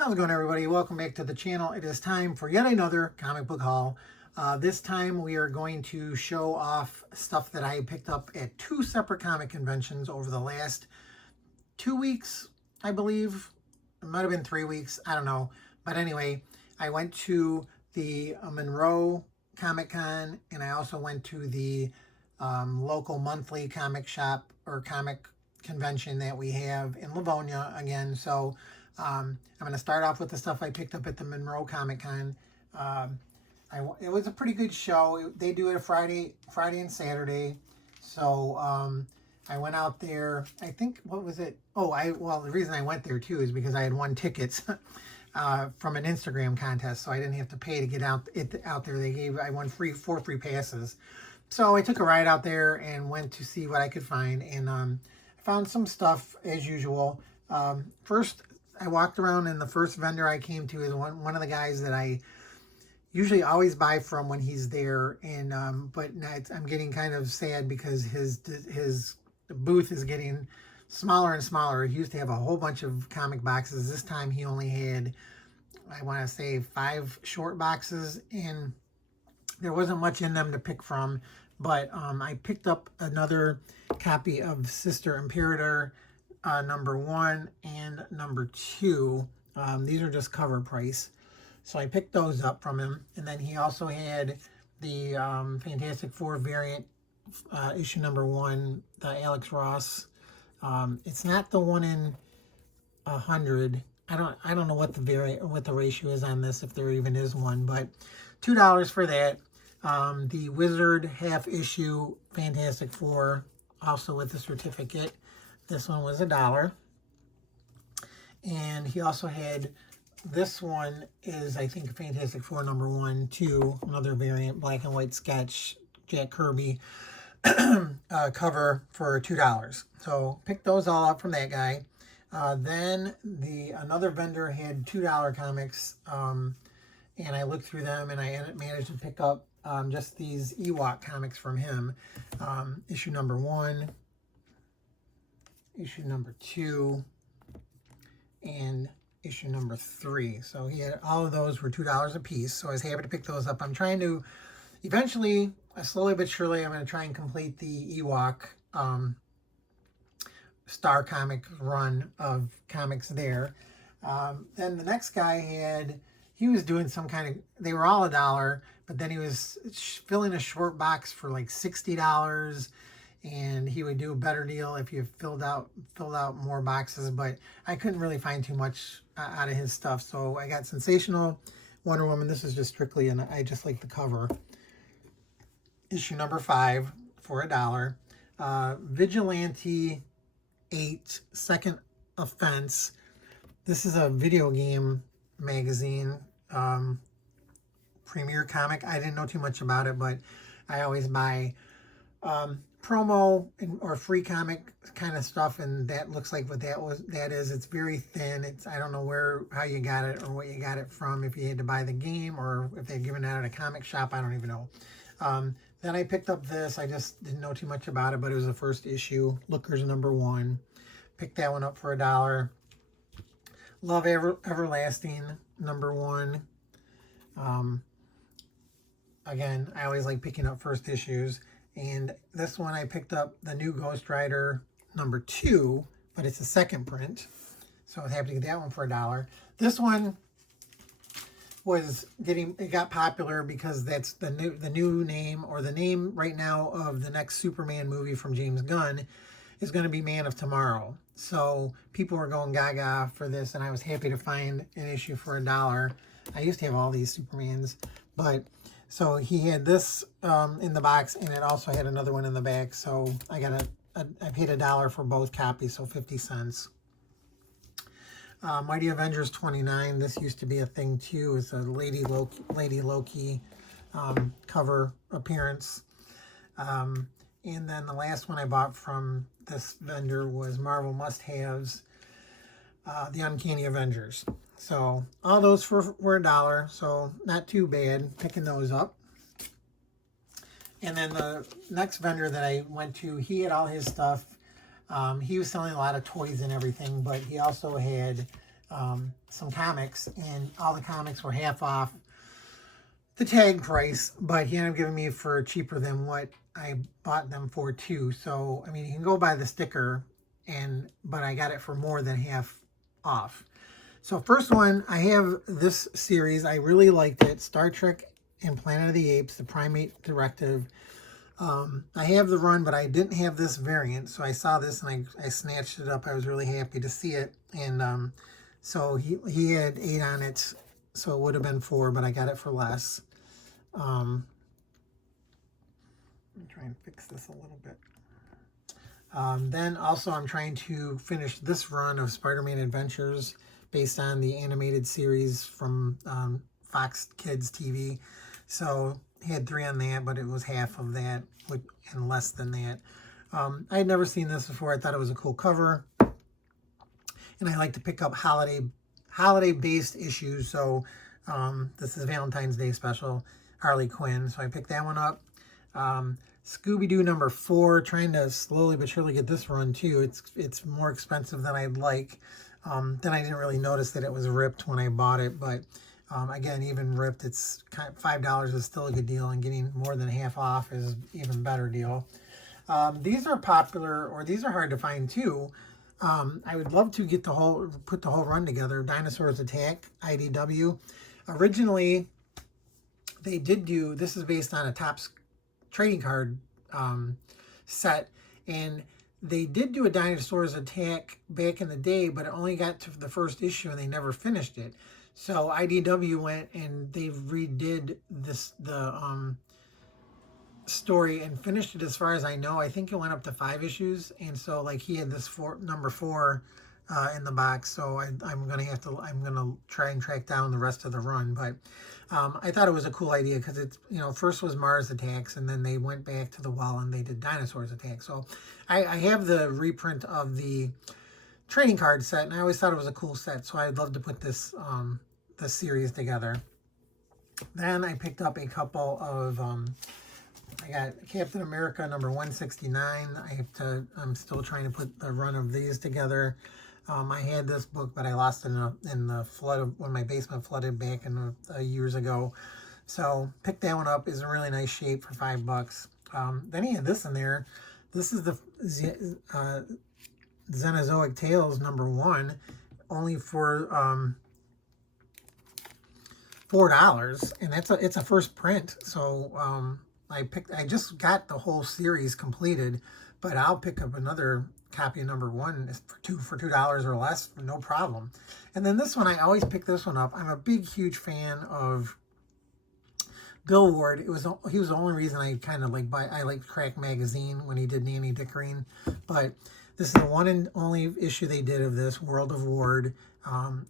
How's it going, everybody? Welcome back to the channel. It is time for yet another comic book haul. This time we are going to show off stuff that I picked up at two separate comic conventions over the last 2 weeks, I believe. It might have been 3 weeks. I don't know. But anyway, I went to the Monroe Comic Con, and I also went to the local monthly comic shop or comic convention that we have in Leavonia again. So I'm going to start off with the stuff I picked up at the Monroe Comic Con. It was a pretty good show. They do it a Friday and Saturday. So I went out there. I think, what was it? Well, the reason I went there too is because I had won tickets from an Instagram contest, so I didn't have to pay to get out there. I won four free passes. So I took a ride out there and went to see what I could find, and I found some stuff as usual. First, I walked around, and the first vendor I came to is one of the guys that I usually always buy from when he's there, and but I'm getting kind of sad because his booth is getting smaller and smaller. He used to have a whole bunch of comic boxes. This time he only had, I want to say, 5 short boxes, and there wasn't much in them to pick from. But I picked up another copy of Sister Imperator #1 and #2. These are just cover price. So I picked those up from him. And then he also had the Fantastic Four variant, issue #1, the Alex Ross. It's not the one in 100. I don't know what the ratio is on this, if there even is one, but $2 for that. The Wizard half issue Fantastic Four, also with the certificate. This one was $1. And he also had, this one is, I think, Fantastic Four #1, 2, another variant, black and white sketch, Jack Kirby cover for $2. So pick those all up from that guy. Then another vendor had $2 comics, and I looked through them, and I managed to pick up just these Ewok comics from him. Issue #1, issue #2, and issue #3. So he had, all of those were $2 a piece. So I was happy to pick those up. I'm trying to eventually, slowly but surely, I'm going to try and complete the Ewok Star Comic run of comics there. Then the next guy he was doing some kind of, they were all $1, but then he was filling a short box for like $60, and he would do a better deal if you filled out more boxes, but I couldn't really find too much out of his stuff. So I got Sensational Wonder Woman. This is just strictly, and I just like the cover. Issue #5 for $1. Vigilante 8, Second Offense. This is a video game magazine, premiere comic. I didn't know too much about it, but I always buy promo or free comic kind of stuff, and that looks like what that is. It's very thin. I don't know how you got it or what you got it from, if you had to buy the game or if they're giving it out at a comic shop. I don't even know. Then I picked up this. I just didn't know too much about it, but it was the first issue, Lookers #1. Picked that one up for $1. Love Everlasting #1. Again, I always like picking up first issues. And this one I picked up the new Ghost Rider #2, but it's a second print. So I was happy to get that one for $1. This one it got popular because that's the new name, or the name right now of the next Superman movie from James Gunn is going to be Man of Tomorrow. So people were going gaga for this, and I was happy to find an issue for $1. I used to have all these Supermans, but so he had this in the box, and it also had another one in the back. So I paid $1 for both copies, so 50 cents. Mighty Avengers 29. This used to be a thing too. It's a Lady Loki cover appearance. And then the last one I bought from this vendor was Marvel Must-Haves, the Uncanny Avengers. So all those were $1, so not too bad picking those up. And then the next vendor that I went to, he had all his stuff. He was selling a lot of toys and everything, but he also had some comics, and all the comics were half off the tag price, but he ended up giving me for cheaper than what I bought them for too. So, I mean, you can go buy the sticker, but I got it for more than half off. So first one, I have this series. I really liked it. Star Trek and Planet of the Apes, the Primate Directive. I have the run, but I didn't have this variant. So I saw this and I snatched it up. I was really happy to see it. And so he had 8 on it. So it would have been 4, but I got it for less. Let me try and fix this a little bit. Then also I'm trying to finish this run of Spider-Man Adventures based on the animated series from Fox Kids TV. So he had 3 on that, but it was half of that and less than that. I had never seen this before. I thought it was a cool cover. And I like to pick up holiday-based issues. So this is Valentine's Day special, Harley Quinn. So I picked that one up. Scooby-Doo number 4, trying to slowly but surely get this run too. It's more expensive than I'd like. Then I didn't really notice that it was ripped when I bought it, but again, even ripped, it's $5 is still a good deal, and getting more than half off is an even better deal. These are popular, or these are hard to find too. I would love to get put the whole run together. Dinosaurs Attack, IDW. Originally, they did do, this is based on a Topps trading card set, and they did do a Dinosaurs Attack back in the day, but it only got to the first issue and they never finished it. So IDW went and they redid the story and finished it as far as I know. I think it went up to 5 issues, and so like he had this number 4 in the box. So I'm gonna try and track down the rest of the run, but I thought it was a cool idea because it's, first was Mars Attacks, and then they went back to the well and they did Dinosaurs Attack. So I have the reprint of the trading card set, and I always thought it was a cool set. So I'd love to put this series together. Then I picked up a couple of I got Captain America number 169. I'm still trying to put the run of these together. I had this book, but I lost it in the flood when my basement flooded back years ago. So picked that one up. It's in really nice shape for $5. Then he had this in there. This is the Xenozoic Tales number 1, only for $4, and it's a first print. So I just got the whole series completed, but I'll pick up another copy of number 1 for $2 or less, no problem. And then this one, I always pick this one up. I'm a huge fan of Bill Ward. He was the only reason I kind of I liked Crack Magazine when he did Nanny Dickering. But this is the one and only issue they did of this, World of Ward.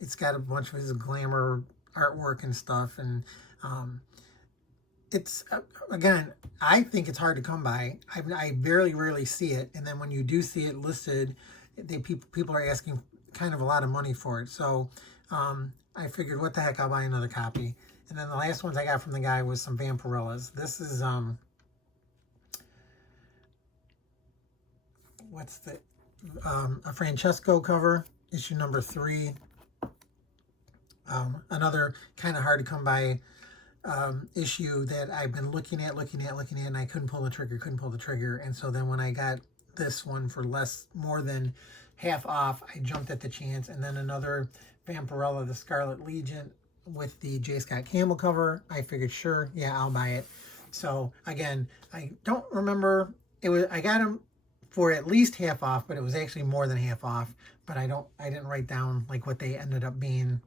It's got a bunch of his glamour artwork and stuff, and it's again, I think it's hard to come by. I rarely see it, and then when you do see it listed, people are asking kind of a lot of money for it. So I figured, what the heck, I'll buy another copy. And then the last ones I got from the guy was some Vampirillas. This is a Francesco cover, issue number 3. Another kind of hard to come by issue that I've been looking at, and I couldn't pull the trigger. And so then when I got this one for more than half off, I jumped at the chance. And then another Vampirella, the Scarlet Legion, with the J. Scott Campbell cover. I figured, sure, yeah, I'll buy it. So again, I don't remember, I got them for at least half off, but it was actually more than half off. But I didn't write down like what they ended up being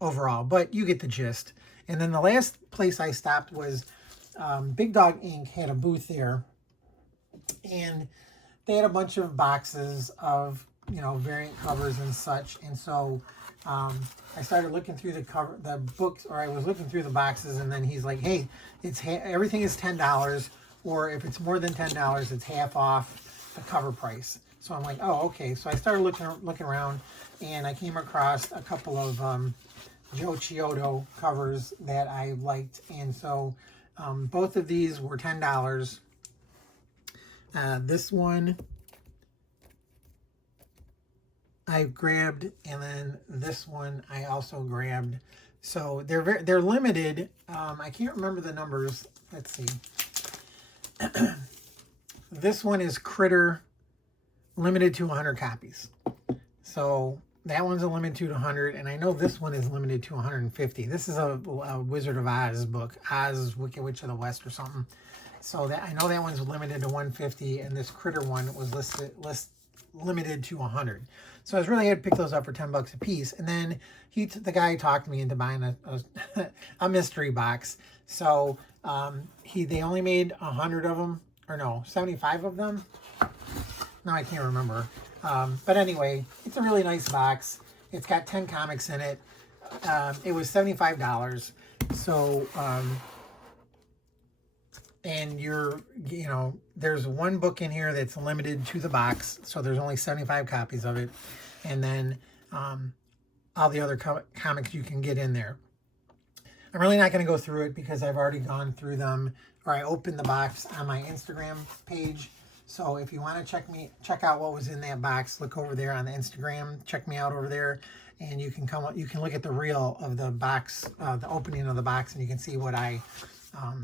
overall, but you get the gist. And then the last place I stopped was Big Dog Inc. had a booth there, and they had a bunch of boxes of variant covers and such. And so I started looking through the books, or I was looking through the boxes, and then he's like, hey, everything is $10, or if it's more than $10, it's half off the cover price. So I'm like, oh, okay. So I started looking around, and I came across a couple of Joe Chiodo covers that I liked, and so both of these were $10. This one, I grabbed, and then this one I also grabbed. So they're limited. I can't remember the numbers. Let's see. This one is Critter, limited to 100 copies. So that one's a limited to 100, and I know this one is limited to 150. This is a Wizard of Oz book, Oz Wicked Witch of the West or something. So that I know that one's limited to 150, and this Critter one was limited to 100. So I was really had to pick those up for 10 bucks a piece. And then the guy talked me into buying a mystery box. So they only made 100 of them, or no, 75 of them. No, I can't remember. But anyway, it's a really nice box. It's got 10 comics in it. It was $75. So, and there's one book in here that's limited to the box. So there's only 75 copies of it. And then all the other comics you can get in there. I'm really not going to go through it because I've already gone through them, or I opened the box on my Instagram page. So if you want to check out what was in that box, look over there on the Instagram. Check me out over there, and you can look at the reel of the box, the opening of the box, and you can see what I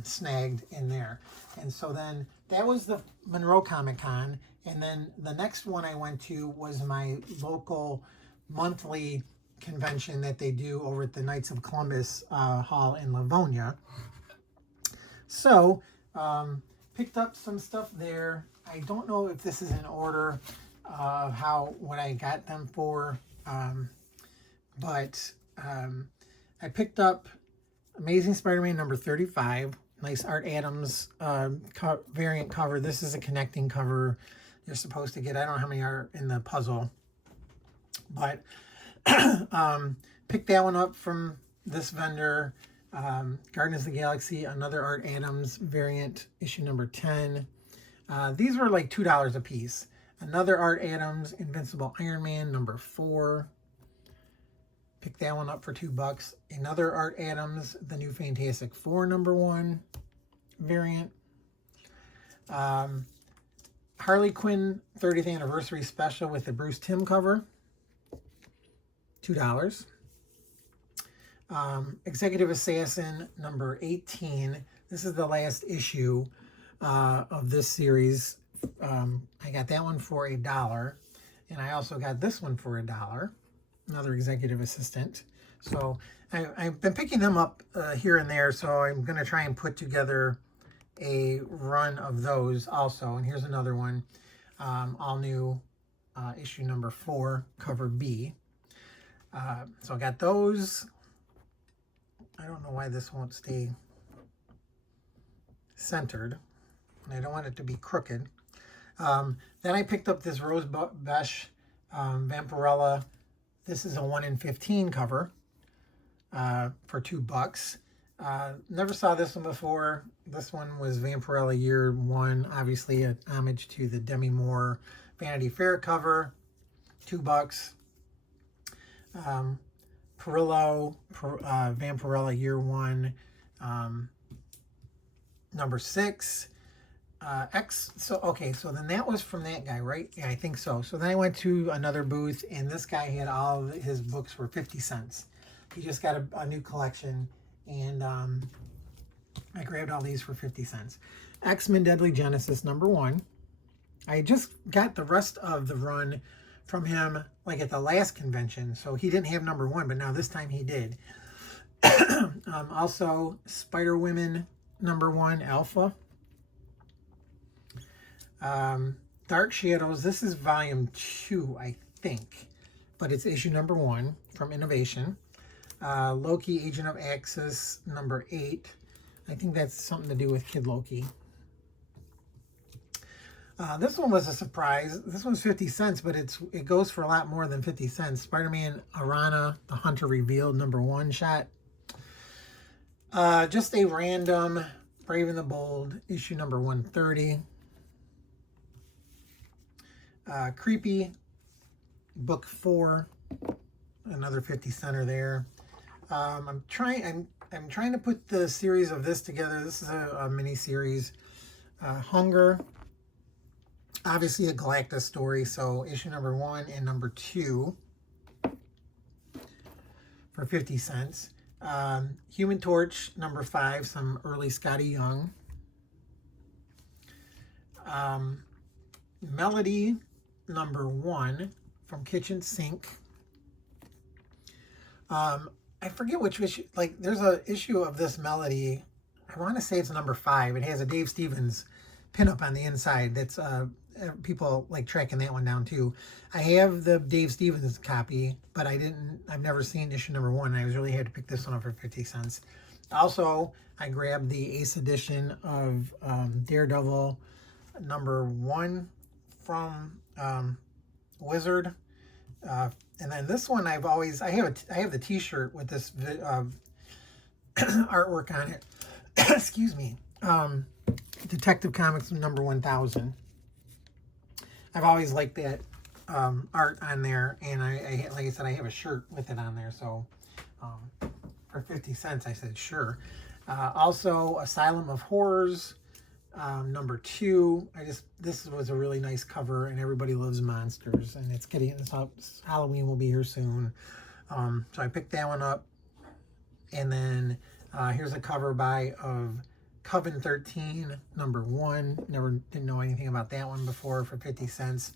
snagged in there. And so then that was the Monroe Comic Con, and then the next one I went to was my local monthly convention that they do over at the Knights of Columbus Hall in Leavonia. So picked up some stuff there. I don't know if this is in order of what I got them for, but I picked up Amazing Spider-Man number 35. Nice Art Adams variant cover. This is a connecting cover you're supposed to get. I don't know how many are in the puzzle, but picked that one up from this vendor. Guardians of the Galaxy, another Art Adams variant, issue number 10. These were like $2 a piece. Another Art Adams Invincible Iron Man number 4. Picked that one up for $2. Another Art Adams The New Fantastic Four number 1 variant. Harley Quinn 30th Anniversary Special with the Bruce Timm cover. $2. Executive Assassin number 18. This is the last issue of this series. I got that one for $1, and I also got this one for $1. Another Executive Assistant. So I've been picking them up here and there, so I'm going to try and put together a run of those also. And here's another one, all new issue number 4, cover B. So I got those. I don't know why this won't stay centered. I don't want it to be crooked. Then I picked up this Rose Besh Vampirella. This is a 1 in 15 cover for $2. Never saw this one before. This one was Vampirella Year 1. Obviously an homage to the Demi Moore Vanity Fair cover. $2. Perillo, Vampirella Year 1, number 6. So then that was from that guy, right? Yeah, I think so. So then I went to another booth, and this guy had all of his books for 50 cents. He just got a new collection, and I grabbed all these for 50 cents. X-Men Deadly Genesis number 1. I just got the rest of the run from him like at the last convention, so he didn't have number 1, but now this time he did. Also Spider-Women number 1 Alpha. Dark Shadows, this is volume 2, I think, but it's issue number 1 from Innovation. Loki, Agent of Axis, number 8. I think that's something to do with Kid Loki. This one was a surprise. This one's 50 cents, but it goes for a lot more than 50 cents. Spider-Man Arana, The Hunter Revealed, number 1 shot. Just a random Brave and the Bold, issue number 130. Creepy, book 4, another 50 center there. I'm trying to put the series of this together. This is a mini series. Hunger, obviously a Galactus story, so issue number 1 and number 2 for 50 cents. Human Torch number 5, some early Scotty Young. Melody number 1 from Kitchen Sink. I forget which issue, like there's a issue of this Melody, I want to say it's number 5. It has a Dave Stevens pinup on the inside. That's people like tracking that one down too. I have the Dave Stevens copy, but I've never seen issue number 1. And I was really happy to pick this one up for 50 cents. Also, I grabbed the Ace edition of Daredevil number 1 from Wizard. And then this one I have the t-shirt with this artwork on it. Excuse me. Detective Comics number 1000. I've always liked that art on there, and I like I said, I have a shirt with it on there, so for 50 cents I said sure. Also Asylum of Horrors number 2. This was a really nice cover, and everybody loves monsters, and Halloween will be here soon. So I picked that one up. And then here's a cover by of Coven 13 number 1. Didn't know anything about that one before, for 50 cents.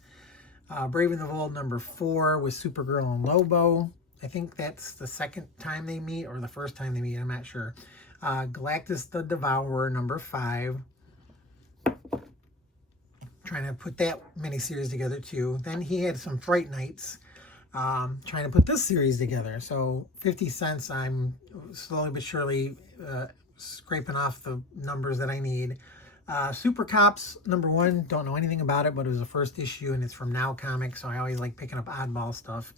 Brave and the Bold number 4 with Supergirl and Lobo. I think that's the second time they meet, or the first time they meet, I'm not sure. Galactus the Devourer number 5. Trying to put that miniseries together too. Then he had some Fright Nights, trying to put this series together. So 50 cents, I'm slowly but surely scraping off the numbers that I need. Super Cops number 1, don't know anything about it, but it was the first issue, and it's from Now Comics, so I always like picking up oddball stuff.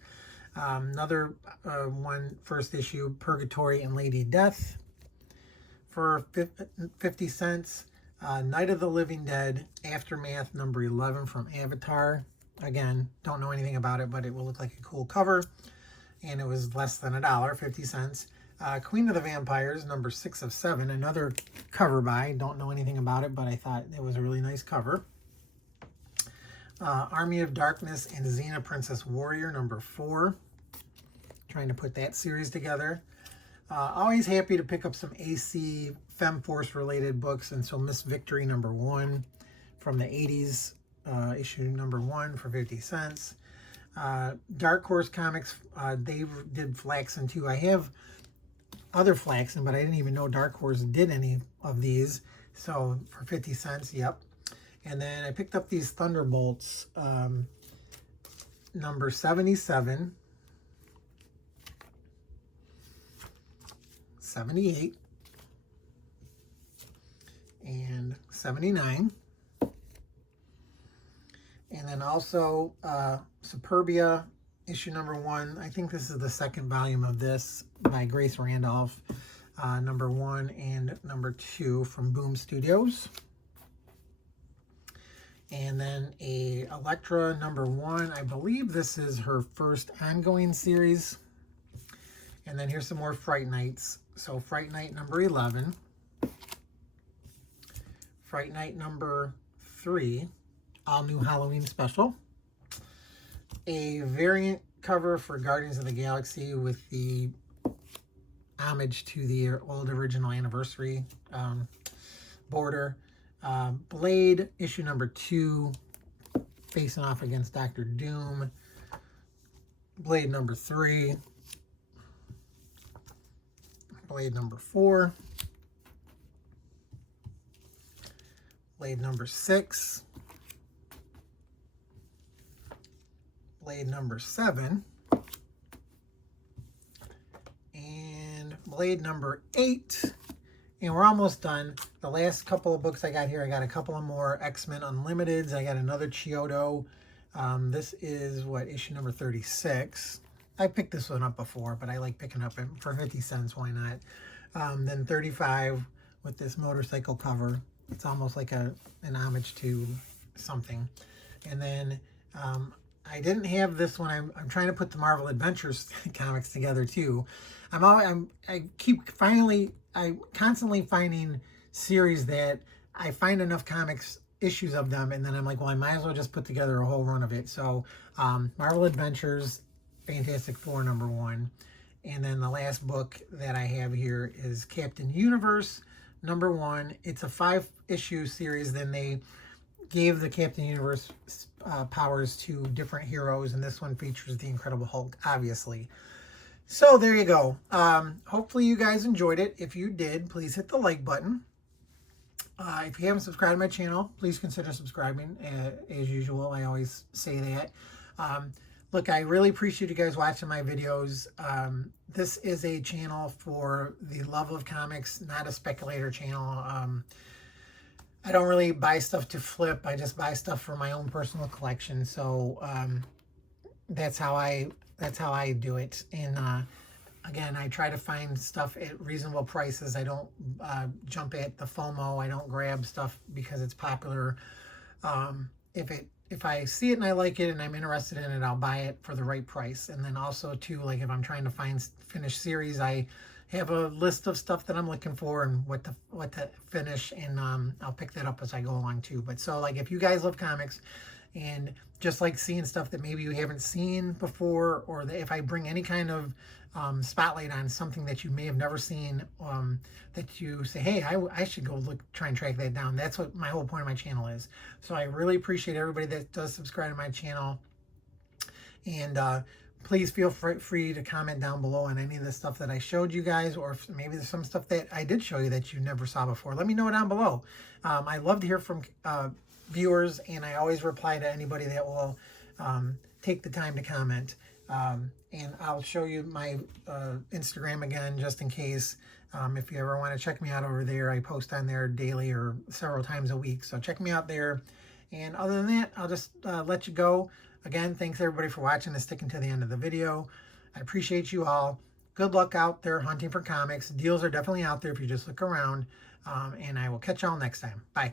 Another one, first issue, Purgatory and Lady Death for 50 cents. Night of the Living Dead, Aftermath number 11 from Avatar. Again, don't know anything about it, but it will look like a cool cover. And it was less than $1, 50 cents. Queen of the Vampires, number 6 of 7. Another cover by. Don't know anything about it, but I thought it was a really nice cover. Army of Darkness and Xena Princess Warrior, number 4. Trying to put that series together. Always happy to pick up some AC FemForce related books, and so Miss Victory number 1 from the 80s, issue number 1 for 50 cents. Dark Horse Comics, they did Flaxen too. I have other Flaxen, but I didn't even know Dark Horse did any of these, so for 50 cents, yep. And then I picked up these Thunderbolts, number 77, 78, and 79. And then also Superbia, issue number 1. I think this is the second volume of this by Grace Randolph, number 1 and number 2 from Boom Studios. And then a Elektra number 1. I believe this is her first ongoing series. And then here's some more Fright Nights. So Fright Night number 11. Fright Night number 3. All new Halloween special. A variant cover for Guardians of the Galaxy with the homage to the old original anniversary border. Blade, issue number 2, facing off against Dr. Doom. Blade number 3. Blade number 4. Blade number 6. Blade number 7. And Blade number 8. And we're almost done. The last couple of books I got here, I got a couple of more X-Men Unlimiteds. I got another Chiodo. This is, what, issue number 36. I picked this one up before, but I like picking up it for 50 cents. Why not? Then 35 with this motorcycle cover. It's almost like an homage to something. And then I didn't have this one. I'm trying to put the Marvel Adventures comics together too. I'm constantly finding series that I find enough comics issues of them, and then I'm like, well, I might as well just put together a whole run of it. So Marvel Adventures Fantastic Four #1, and then the last book that I have here is Captain Universe #1. It's a 5-issue series. Then they gave the Captain Universe powers to different heroes, and this one features the Incredible Hulk, obviously. So there you go. Hopefully you guys enjoyed it. If you did, please hit the like button. If you haven't subscribed to my channel, please consider subscribing. As usual, I always say that. Look, I really appreciate you guys watching my videos. This is a channel for the love of comics, not a speculator channel. I don't really buy stuff to flip. I just buy stuff for my own personal collection. So that's how I do it. And again, I try to find stuff at reasonable prices. I don't jump at the FOMO. I don't grab stuff because it's popular. If I see it and I like it and I'm interested in it, I'll buy it for the right price. And then also too, like if I'm trying to find finished series, I have a list of stuff that I'm looking for and what to finish, and I'll pick that up as I go along too. But so like if you guys love comics and just like seeing stuff that maybe you haven't seen before, or if I bring any kind of spotlight on something that you may have never seen, that you say, hey, I should go try and track that down. That's what my whole point of my channel is. So I really appreciate everybody that does subscribe to my channel. And please feel free to comment down below on any of the stuff that I showed you guys, or if maybe there's some stuff that I did show you that you never saw before. Let me know down below. I love to hear from viewers, and I always reply to anybody that will take the time to comment. And I'll show you my Instagram again, just in case. If you ever want to check me out over there, I post on there daily or several times a week. So check me out there. And other than that, I'll just let you go. Again, thanks everybody for watching and sticking to the end of the video. I appreciate you all. Good luck out there hunting for comics. Deals are definitely out there if you just look around. And I will catch y'all next time. Bye.